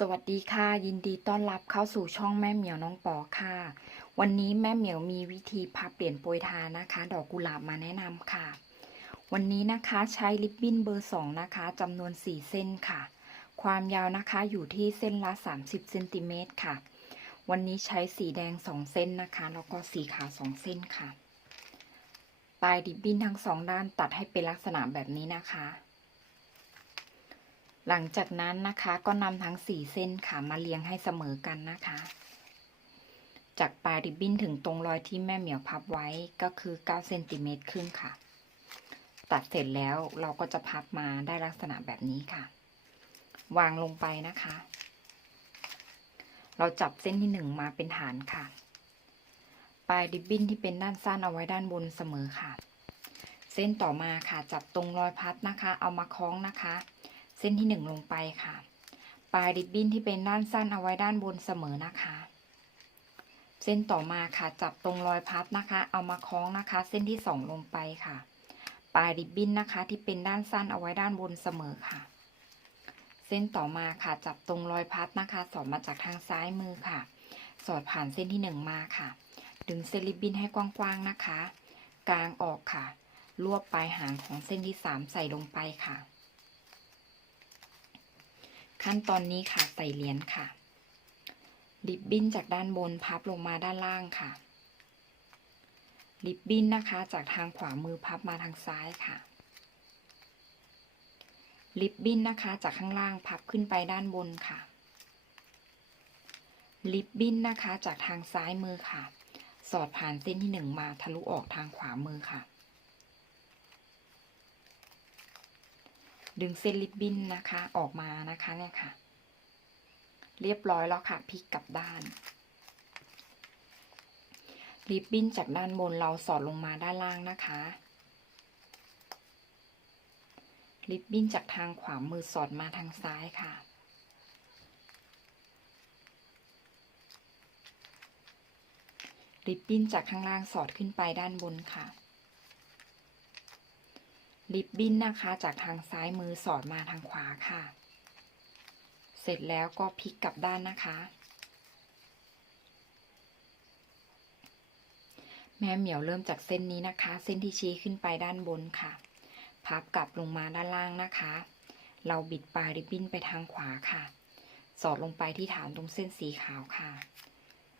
สวัสดีค่ะ ยินดีต้อนรับเข้าสู่ช่องแม่เหมียวน้องปอค่ะ วันนี้แม่เหมียวมีวิธีพับเปลี่ยนโปรยทานนะคะ ดอกกุหลาบมาแนะนำค่ะ วันนี้นะคะใช้ลิปบิ้นเบอร์2นะคะจำนวน4เส้นค่ะ ความยาวนะคะอยู่ที่เส้นละ30เซนติเมตรค่ะ วันนี้ใช้สีแดง2เส้นนะคะ แล้วก็สีขาว2เส้นค่ะปลายริบบิ้นทั้งสองด้านตัดให้เป็นลักษณะแบบนี้นะคะ หลังจากนั้นนะคะก็นำทั้งสี่เส้นค่ะมาเรียงให้เสมอกันนะคะ จากปลายริบบิ้นถึงตรงรอยที่แม่เหมียวพับไว้ก็คือ9เซนติเมตรครึ่งค่ะ ตัดเสร็จแล้วเราก็จะพับมาได้ลักษณะแบบนี้ค่ะ วางลงไปนะคะ เราจับเส้นที่หนึ่งมาเป็นฐานค่ะ ปลายริบบิ้นที่เป็นด้านสั้นเอาไว้ด้านบนเสมอค่ะ เส้นต่อมาค่ะจับตรงรอยพัดนะคะ เอามาคล้องนะคะ เส้นที่หนึ่งลงไปค่ะ ปลายริบบิ้นที่เป็นด้านสั้นเอาไว้ด้านบนเสมอนะคะ เส้นต่อมาค่ะ จับตรงรอยพับนะคะ เอามาคล้องนะคะ เส้นที่สองลงไปค่ะ ปลายริบบิ้นนะคะ ที่เป็นด้านสั้นเอาไว้ด้านบนเสมอค่ะ เส้นต่อมาค่ะ จับตรงรอยพัดนะคะ สอดมาจากทางซ้ายมือค่ะ สอดผ่านเส้นที่หนึ่งมาค่ะ ดึงเส้นริบบิ้นให้กว้างๆนะคะ กลางออกค่ะ รวบปลายหางของเส้นที่สามใส่ลงไปค่ะ ขั้นตอนนี้ค่ะใส่เหรียญค่ะ ริบบิ้นจากด้านบนพับลงมาด้านล่างค่ะ ริบบิ้นนะคะจากทางขวามือพับมาทางซ้ายค่ะ ริบบิ้นนะคะจากข้างล่างพับขึ้นไปด้านบนค่ะ ริบบิ้นนะคะจากทางซ้ายมือค่ะ สอดผ่านเส้นที่หนึ่งมาทะลุออกทางขวามือค่ะ ดึงเส้นริบบิ้นนะคะออกมานะคะเนี่ยค่ะ เรียบร้อยแล้วค่ะพลิกกลับด้านริบบิ้นจากด้านบนเราสอดลงมาด้านล่างนะคะริบบิ้นจากทางขวามือสอดมาทางซ้ายค่ะ ริบบิ้นจากข้างล่างสอดขึ้นไปด้านบนค่ะ ริบบิ้นนะคะจากทางซ้ายมือสอดมาทางขวาค่ะ เสร็จแล้วก็พลิกกลับด้านนะคะ แม่เหมียวเริ่มจากเส้นนี้นะคะ เส้นที่ชี้ขึ้นไปด้านบนค่ะ พับกลับลงมาด้านล่างนะคะ เราบิดปลายริบบิ้นไปทางขวาค่ะ สอดลงไปที่ฐานตรงเส้นสีขาวค่ะ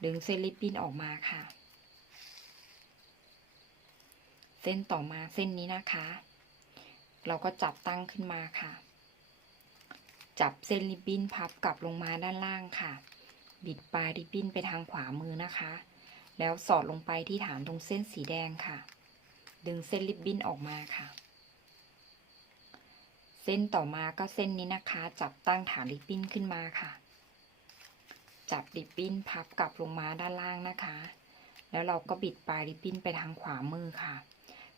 ดึงเส้นริบบิ้นออกมาค่ะ เส้นต่อมาเส้นนี้นะคะ เราก็จับตั้งขึ้นมาค่ะ จับเส้นริบบิ้นพับกลับลงมาด้านล่างค่ะ บิดปลายริบบิ้นไปทางขวามือนะคะ แล้วสอดลงไปที่ฐานตรงเส้นสีแดงค่ะ ดึงเส้นริบบิ้นออกมาค่ะ เส้นต่อมาก็เส้นนี้นะคะ จับตั้งฐานริบบิ้นขึ้นมาค่ะ จับริบบิ้นพับกลับลงมาด้านล่างนะคะ แล้วเราก็บิดปลายริบบิ้นไปทางขวามือค่ะ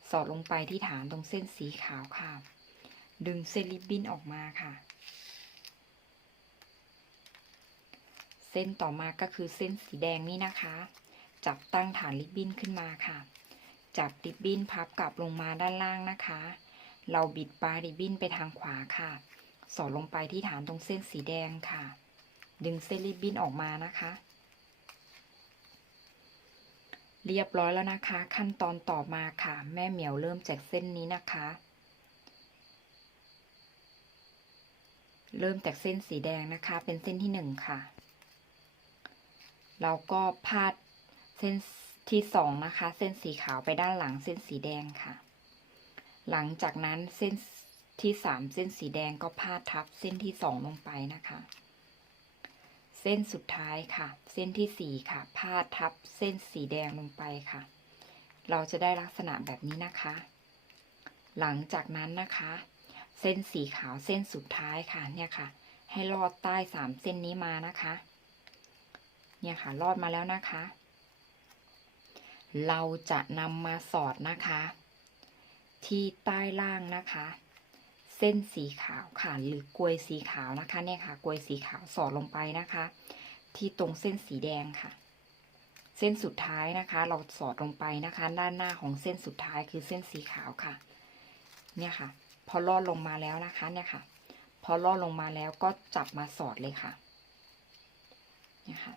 สอดลงไปที่ฐานตรงเส้นสีขาวค่ะ ดึงเส้นริบบิ้นออกมาค่ะ เส้นต่อมาก็คือเส้นสีแดงนี่นะคะ จับตั้งฐานริบบิ้นขึ้นมาค่ะ จับริบบิ้นพับกลับลงมาด้านล่างนะคะ เราบิดปลายริบบิ้นไปทางขวาค่ะ สอดลงไปที่ฐานตรงเส้นสีแดงค่ะ ดึงเส้นริบบิ้นออกมานะคะ เรียบร้อยแล้วนะคะ ขั้นตอนต่อมาค่ะ แม่เหมียวเริ่มจากเส้นนี้นะคะ เริ่มจากเส้นสีแดงนะคะ เป็นเส้นที่หนึ่งค่ะ เราก็พาดเส้นที่สองนะคะ เส้นสีขาวไปด้านหลังเส้นสีแดงค่ะ หลังจากนั้นเส้นที่สามเส้นสีแดงก็พาดทับเส้นที่สองลงไปนะคะ เส้นสุดท้ายค่ะ เส้นที่สี่ค่ะ พาดทับเส้นสีแดงลงไปค่ะ เราจะได้ลักษณะแบบนี้นะคะ หลังจากนั้นนะคะ เส้นสีขาวเส้นสุดท้ายค่ะเนี่ยค่ะ ให้ลอดใต้สามเส้นนี้มานะคะ เนี่ยค่ะลอดมาแล้วนะคะ เราจะนำมาสอดนะคะ ที่ใต้ล่างนะคะ เส้นสีขาวค่ะ หรือกลวยสีขาวนะคะเนี่ยค่ะกลวยสีขาวสอดลงไปนะคะ ที่ตรงเส้นสีแดงค่ะ เส้นสุดท้ายนะคะ เราสอดลงไปนะคะ ด้านหน้าของเส้นสุดท้ายคือเส้นสีขาวค่ะ เนี่ยค่ะ พอลอดลงมาแล้วนะคะเนี่ยค่ะ พอลอดลงมาแล้วก็จับมาสอดเลยค่ะเนี่ยค่ะ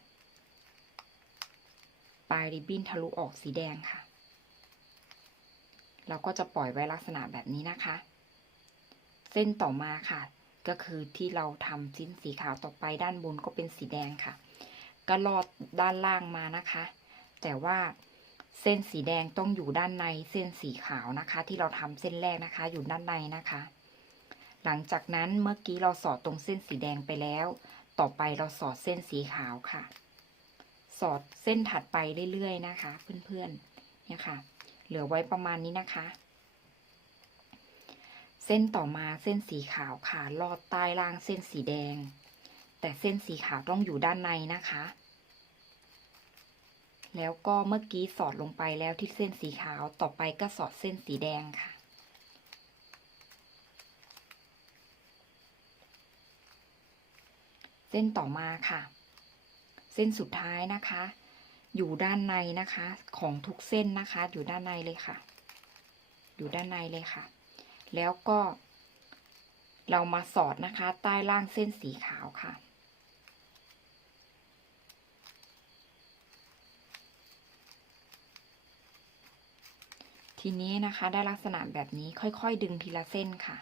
ปลายริบบิ้นทะลุออกสีแดงค่ะ เราก็จะปล่อยไว้ลักษณะแบบนี้นะคะ เส้นต่อมาค่ะ ก็คือที่เราทำชิ้นสีขาวต่อไปด้านบนก็เป็นสีแดงค่ะ ก็ลอดด้านล่างมานะคะ แต่ว่าเส้นสีแดงต้องอยู่ด้านในเส้นสีขาวนะคะ ที่เราทำเส้นแรกนะคะ อยู่ด้านในนะคะ หลังจากนั้นเมื่อกี้เราสอดตรงเส้นสีแดงไปแล้ว ต่อไปเราสอดเส้นสีขาวค่ะ สอดเส้นถัดไปเรื่อยๆนะคะ เพื่อนๆเนี่ยค่ะ เหลือไว้ประมาณนี้นะคะ ส้นต่อมาเส้นสีขาวค่ะลอดใต้ล่างเส้นสีแดง แต่เส้นสีขาวต้องอยู่ด้านในนะคะ แล้วก็เมื่อกี้สอดลงไปแล้วที่เส้นสีขาวต่อไปก็สอดเส้นสีแดงค่ะ เส้นต่อมาค่ะ เส้นสุดท้ายนะคะ อยู่ด้านในนะคะของทุกเส้นนะคะ อยู่ด้านในเลยค่ะ อยู่ด้านในเลยค่ะ แล้วก็ เรามาสอดนะคะ ใต้ล่างเส้นสีขาวค่ะ ทีนี้นะคะได้ลักษณะแบบนี้ค่อยๆ ดึงทีละเส้นค่ะ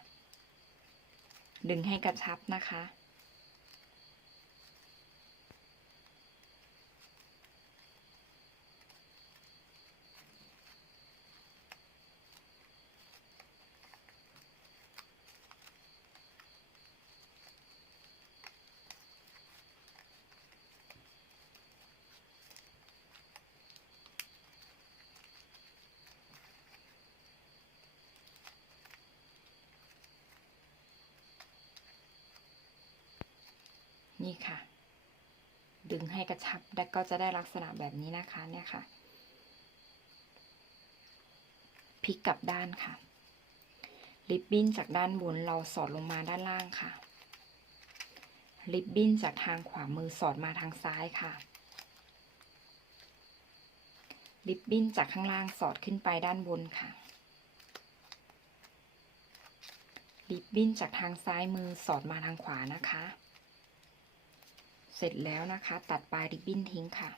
ดึงให้กระชับนะคะ นี่ค่ะ ดึงให้กระชับแล้วก็จะได้ลักษณะแบบนี้นะคะเนี่ยค่ะพลิกกลับด้านค่ะ ริบบิ้นจากด้านบนเราสอดลงมาด้านล่างค่ะ ริบบิ้นจากทางขวามือสอดมาทางซ้ายค่ะ ริบบิ้นจากข้างล่างสอดขึ้นไปด้านบนค่ะ ริบบิ้นจากทางซ้ายมือสอดมาทางขวานะคะ เสร็จแล้วนะคะ ตัดปลายริบบิ้นทิ้งค่ะ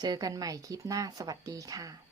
เจอกันใหม่คลิปหน้าสวัสดีค่ะ